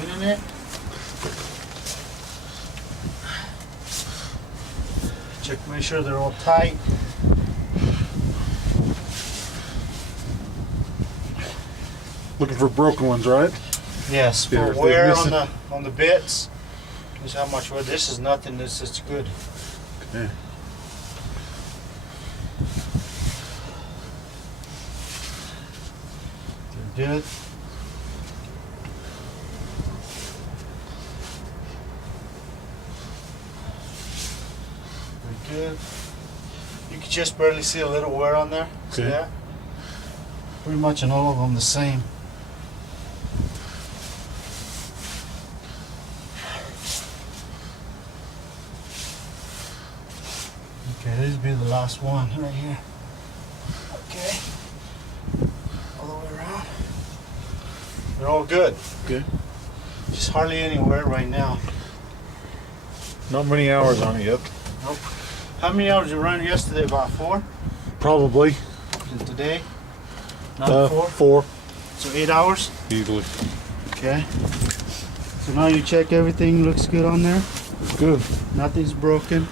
Spinning it. Check, make sure they're all tight. Looking for broken ones, right? Yes, Yeah, for if they wear miss on the bits. This is how much wear. This is nothing. This is good. Okay. They're good. Very good. You can just barely see a little wear on there. See Okay. that? Pretty much on all of them the same. Okay, this will be the last one right here. Okay. All the way around. They're all good. Okay. Just hardly anywhere right now. Not many hours on it yet. Nope. How many hours did you run yesterday? About 4? Probably. And today? Not 4? 4 So 8 hours? easily. Okay. So now you check everything looks good on there. It's good. Nothing's broken.